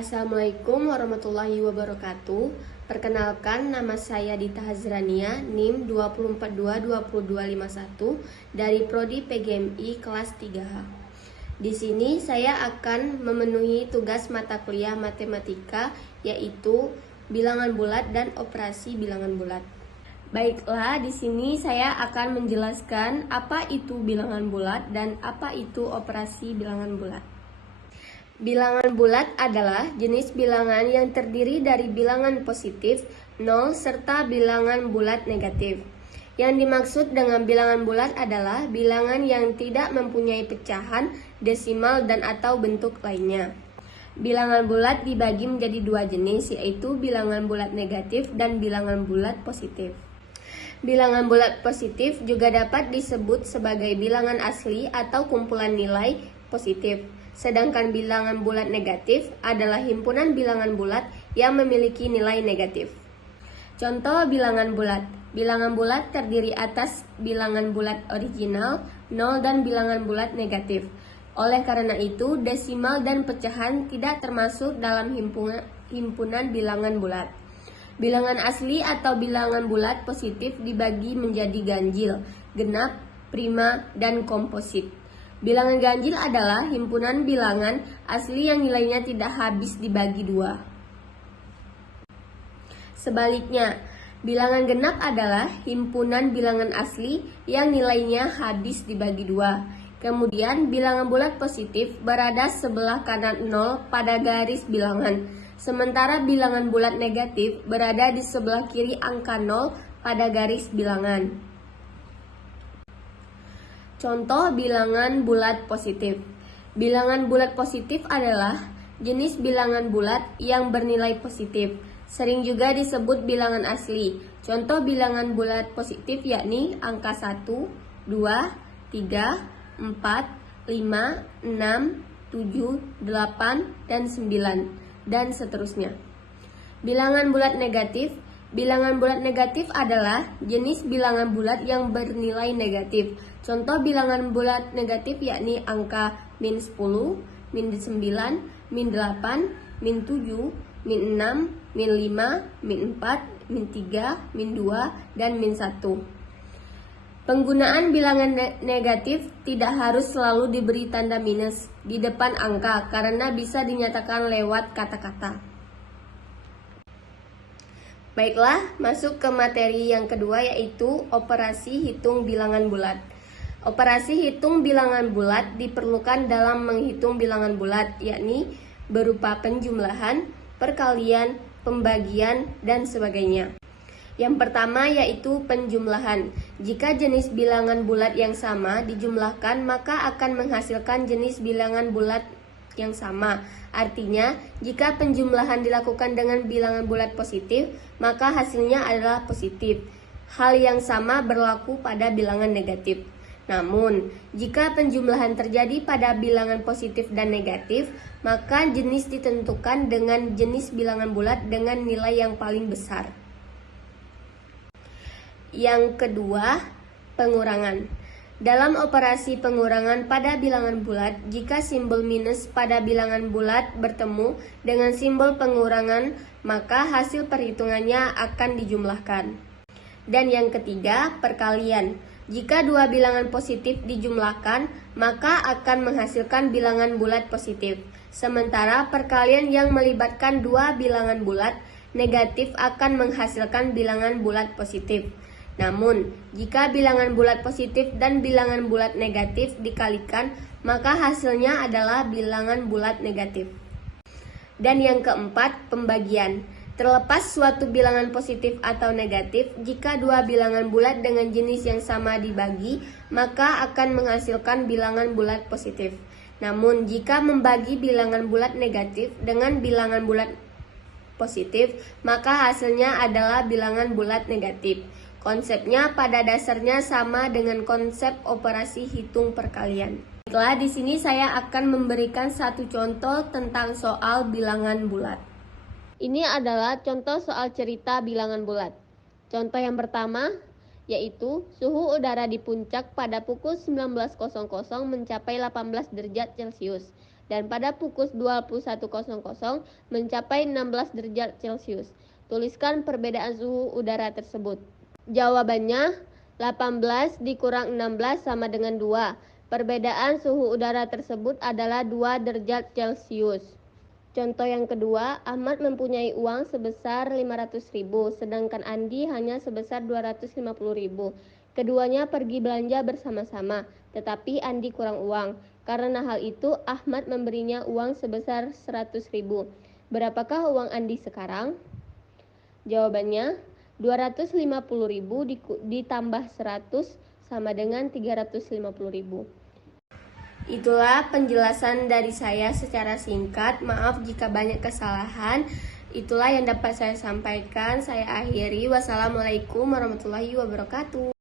Assalamualaikum warahmatullahi wabarakatuh. Perkenalkan, nama saya Dita Hazrania, NIM 2422251 dari Prodi PGMI kelas 3H. Di sini saya akan memenuhi tugas mata kuliah matematika, yaitu bilangan bulat dan operasi bilangan bulat. Baiklah, di sini saya akan menjelaskan apa itu bilangan bulat dan apa itu operasi bilangan bulat. Bilangan bulat adalah jenis bilangan yang terdiri dari bilangan positif, 0, serta bilangan bulat negatif. Yang dimaksud dengan bilangan bulat adalah bilangan yang tidak mempunyai pecahan, desimal, dan atau bentuk lainnya. Bilangan bulat dibagi menjadi dua jenis, yaitu bilangan bulat negatif dan bilangan bulat positif. Bilangan bulat positif juga dapat disebut sebagai bilangan asli atau kumpulan nilai positif. Sedangkan bilangan bulat negatif adalah himpunan bilangan bulat yang memiliki nilai negatif. Contoh bilangan bulat. Bilangan bulat terdiri atas bilangan bulat original, 0, dan bilangan bulat negatif. Oleh karena itu, desimal dan pecahan tidak termasuk dalam himpunan bilangan bulat. Bilangan asli atau bilangan bulat positif dibagi menjadi ganjil, genap, prima, dan komposit. Bilangan ganjil adalah himpunan bilangan asli yang nilainya tidak habis dibagi dua. Sebaliknya, bilangan genap adalah himpunan bilangan asli yang nilainya habis dibagi dua. Kemudian, bilangan bulat positif berada sebelah kanan 0 pada garis bilangan, sementara bilangan bulat negatif berada di sebelah kiri angka 0 pada garis bilangan. Contoh bilangan bulat positif. Bilangan bulat positif adalah jenis bilangan bulat yang bernilai positif. Sering juga disebut bilangan asli. Contoh bilangan bulat positif yakni angka 1, 2, 3, 4, 5, 6, 7, 8, dan 9, dan seterusnya. Bilangan bulat negatif. Bilangan bulat negatif adalah jenis bilangan bulat yang bernilai negatif. Contoh bilangan bulat negatif yakni angka min 10, min 9, min 8, min 7, min 6, min 5, min 4, min 3, min 2, dan min 1. Penggunaan bilangan negatif tidak harus selalu diberi tanda minus di depan angka karena bisa dinyatakan lewat kata-kata. Baiklah, masuk ke materi yang kedua, yaitu operasi hitung bilangan bulat. Operasi hitung bilangan bulat diperlukan dalam menghitung bilangan bulat, yakni berupa penjumlahan, perkalian, pembagian, dan sebagainya. Yang pertama yaitu penjumlahan. Jika jenis bilangan bulat yang sama dijumlahkan, maka akan menghasilkan jenis bilangan bulat yang sama. Artinya, jika penjumlahan dilakukan dengan bilangan bulat positif, maka hasilnya adalah positif. Hal yang sama berlaku pada bilangan negatif. Namun, jika penjumlahan terjadi pada bilangan positif dan negatif, maka jenis ditentukan dengan jenis bilangan bulat dengan nilai yang paling besar. Yang kedua, pengurangan. Dalam operasi pengurangan pada bilangan bulat, jika simbol minus pada bilangan bulat bertemu dengan simbol pengurangan, maka hasil perhitungannya akan dijumlahkan. Dan yang ketiga, perkalian. Jika dua bilangan positif dijumlahkan, maka akan menghasilkan bilangan bulat positif. Sementara perkalian yang melibatkan dua bilangan bulat negatif akan menghasilkan bilangan bulat positif. Namun, jika bilangan bulat positif dan bilangan bulat negatif dikalikan, maka hasilnya adalah bilangan bulat negatif. Dan yang keempat, pembagian. Terlepas suatu bilangan positif atau negatif, jika dua bilangan bulat dengan jenis yang sama dibagi, maka akan menghasilkan bilangan bulat positif. Namun, jika membagi bilangan bulat negatif dengan bilangan bulat positif, maka hasilnya adalah bilangan bulat negatif. Konsepnya pada dasarnya sama dengan konsep operasi hitung perkalian. Baiklah, di sini saya akan memberikan satu contoh tentang soal bilangan bulat. Ini adalah contoh soal cerita bilangan bulat. Contoh yang pertama yaitu suhu udara di puncak pada pukul 19.00 mencapai 18 derajat Celcius. dan pada pukul 21.00 mencapai 16 derajat Celcius. Tuliskan perbedaan suhu udara tersebut. Jawabannya, 18 dikurang 16 sama dengan 2. Perbedaan suhu udara tersebut adalah 2 derajat Celcius. Contoh yang kedua, Ahmad mempunyai uang sebesar 500.000, sedangkan Andi hanya sebesar 250.000. Keduanya pergi belanja bersama-sama, tetapi Andi kurang uang. Karena hal itu, Ahmad memberinya uang sebesar 100.000. Berapakah uang Andi sekarang? Jawabannya, 250.000 ditambah 100 sama dengan 350.000. Itulah penjelasan dari saya secara singkat. Maaf jika banyak kesalahan. Itulah yang dapat saya sampaikan. Saya akhiri. Wassalamualaikum warahmatullahi wabarakatuh.